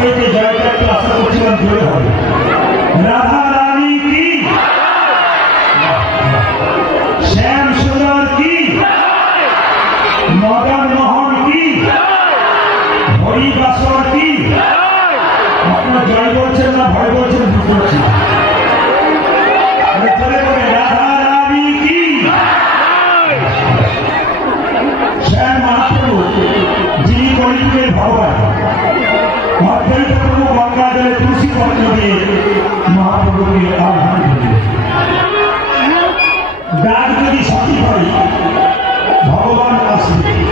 পেয়েছে জয়টা একটু আশা করছিলাম জোরে হবে। রাধা রানী কি, শ্যাম সুন্দর কি, মদন মোহন কি, হরিবাসর কি। আপনারা জয় বলছেন না ভয় বলছেন বুঝতে পারছি। রাধা রানী কি, শ্যাম মহাপ্রভু যিনি কলিযুগের ভগবান, অদ্বৈত প্রভু গঙ্গা জলে তুলসী পত্র দিয়ে মহাপ্রভুকে আহ্বান করলেন। ডাক যদি সঠিক হয় ভগবান আসবে।